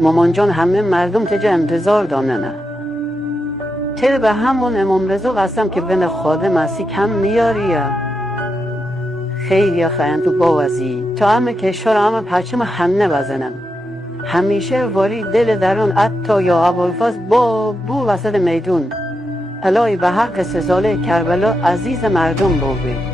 مامان جان همه مردم تجا انتظار داننه تر به همون امام رضا قسم که بین خادم هستی کم میاری خیلی یا خیلی تو باوزی تا همه کشور همه پرچم هنه بزنم همیشه واری دل درون حتی یا ابوالفضل با بو وسط میدون الهی به حق 3 ساله کربلا عزیز مردم بوی